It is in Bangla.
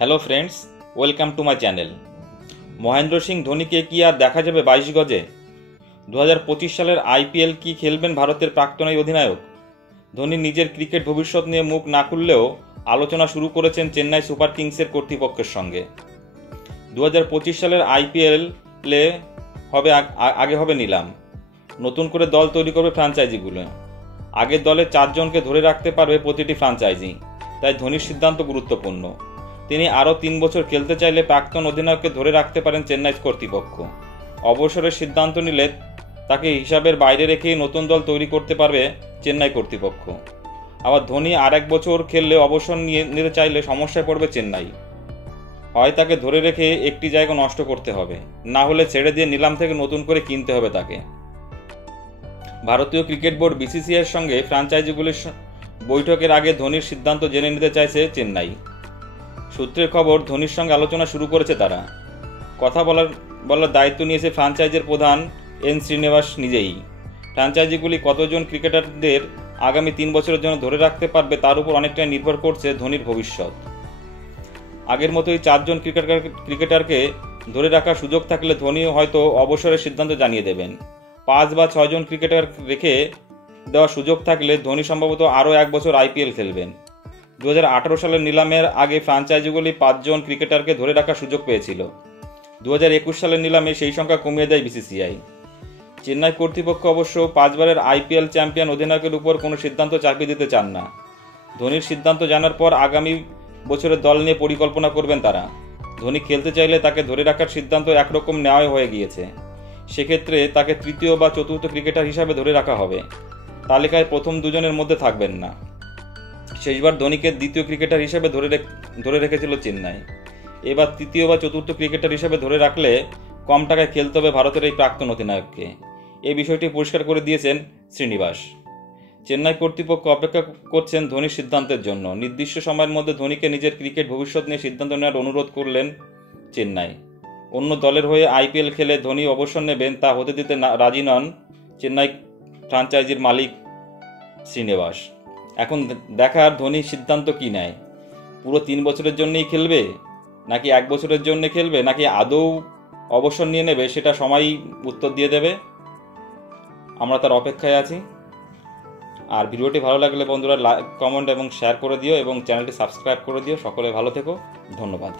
Hello friends, welcome to my channel. Mahendra Singh ধোনিকে কি আর দেখা যাবে 22 গজে? 2025 সালের আইপিএল কি খেলবেন ভারতের প্রাক্তন এই অধিনায়ক? ধোনি নিজের ক্রিকেট ভবিষ্যৎ নিয়ে মুখ না খুললেও আলোচনা শুরু করেছেন চেন্নাই সুপার কিংসের কর্তৃপক্ষের সঙ্গে। 2025 সালের আইপিএলে আগে হবে নিলাম, নতুন করে দল তৈরি করবে ফ্র্যাঞ্চাইজিগুলো। আগের দলে 4 জনকে ধরে রাখতে পারবে প্রতিটি ফ্র্যাঞ্চাইজি, তাই ধোনির সিদ্ধান্ত গুরুত্বপূর্ণ। তিনি আরও 3 বছর খেলতে চাইলে প্রাক্তন অধিনায়ককে ধরে রাখতে পারেন চেন্নাই কর্তৃপক্ষ। অবসরের সিদ্ধান্ত নিলে তাকে হিসাবের বাইরে রেখেই নতুন দল তৈরি করতে পারবে চেন্নাই কর্তৃপক্ষ। আবার ধোনি আর 1 বছর খেললে অবসর নিতে চাইলে সমস্যায় পড়বে চেন্নাই। হয় তাকে ধরে রেখে একটি জায়গা নষ্ট করতে হবে, না হলে ছেড়ে দিয়ে নিলাম থেকে নতুন করে কিনতে হবে তাকে। ভারতীয় ক্রিকেট বোর্ড বিসিসিআইয়ের সঙ্গে ফ্র্যাঞ্চাইজিগুলির বৈঠকের আগে ধোনির সিদ্ধান্ত জেনে নিতে চাইছে চেন্নাই। সূত্রের খবর, ধোনির সঙ্গে আলোচনা শুরু করেছে তারা। কথা বলার দায়িত্ব নিয়েছে ফ্র্যাঞ্চাইজির প্রধান এন শ্রীনিবাস নিজেই। ফ্র্যাঞ্চাইজিগুলি কতজন ক্রিকেটারদের আগামী 3 বছরের জন্য ধরে রাখতে পারবে তার উপর অনেকটাই নির্ভর করছে ধোনির ভবিষ্যৎ। আগের মতোই 4 জন ক্রিকেটারকে ধরে রাখার সুযোগ থাকলে ধোনি হয়তো অবসরের সিদ্ধান্ত জানিয়ে দেবেন। 5 বা 6 জন ক্রিকেটার রেখে দেওয়ার সুযোগ থাকলে ধোনি সম্ভবত আরও 1 বছর আইপিএল খেলবেন। 2018 সালের নিলামের আগে ফ্র্যাঞ্চাইজিগুলি 5 জন ক্রিকেটারকে ধরে রাখার সুযোগ পেয়েছিল। 2021 সালের নিলামে সেই সংখ্যা কমিয়ে দেয় বিসিসিআই। চেন্নাই কর্তৃপক্ষ অবশ্য 5 বারের আইপিএল চ্যাম্পিয়ন অধিনায়কের উপর কোনো সিদ্ধান্ত চাপিয়ে দিতে চান না। ধোনির সিদ্ধান্ত জানার পর আগামী বছরের দল নিয়ে পরিকল্পনা করবেন তারা। ধোনি খেলতে চাইলে তাকে ধরে রাখার সিদ্ধান্ত একরকম নেওয়াই হয়ে গিয়েছে। সেক্ষেত্রে তাকে 3য় বা 4র্থ ক্রিকেটার হিসাবে ধরে রাখা হবে, তালিকায় প্রথম 2 জনের মধ্যে থাকবেন না। শেষবার ধোনিকে 2য় ক্রিকেটার হিসেবে ধরে রেখেছিল চেন্নাই। এবার 3য় বা 4র্থ ক্রিকেটার হিসেবে ধরে রাখলে কম টাকায় খেলতে হবে ভারতের এই প্রাক্তন অধিনায়ককে। এই বিষয়টি পরিষ্কার করে দিয়েছেন শ্রীনিবাস। চেন্নাই কর্তৃপক্ষ অপেক্ষা করছেন ধোনির সিদ্ধান্তের জন্য। নির্দিষ্ট সময়ের মধ্যে ধোনিকে নিজের ক্রিকেট ভবিষ্যৎ নিয়ে সিদ্ধান্ত নেওয়ার অনুরোধ করলেন চেন্নাই। অন্য দলের হয়ে আইপিএল খেলে ধোনি অবসর নেবেন তা হতে দিতে রাজি নন চেন্নাই ফ্র্যাঞ্চাইজির মালিক শ্রীনিবাস। এখন দেখার ধোনির সিদ্ধান্ত কি নেয়। পুরো 3 বছরের জন্যই খেলবে, নাকি 1 বছরের জন্য খেলবে, নাকি আদৌ অবসর নিয়ে নেবে, সেটা সময়ই উত্তর দিয়ে দেবে। আমরা তার অপেক্ষায় আছি। আর ভিডিওটি ভালো লাগলে বন্ধুরা লাইক, কমেন্ট এবং শেয়ার করে দিও এবং চ্যানেলটি সাবস্ক্রাইব করে দিও। সকলে ভালো থেকো, ধন্যবাদ।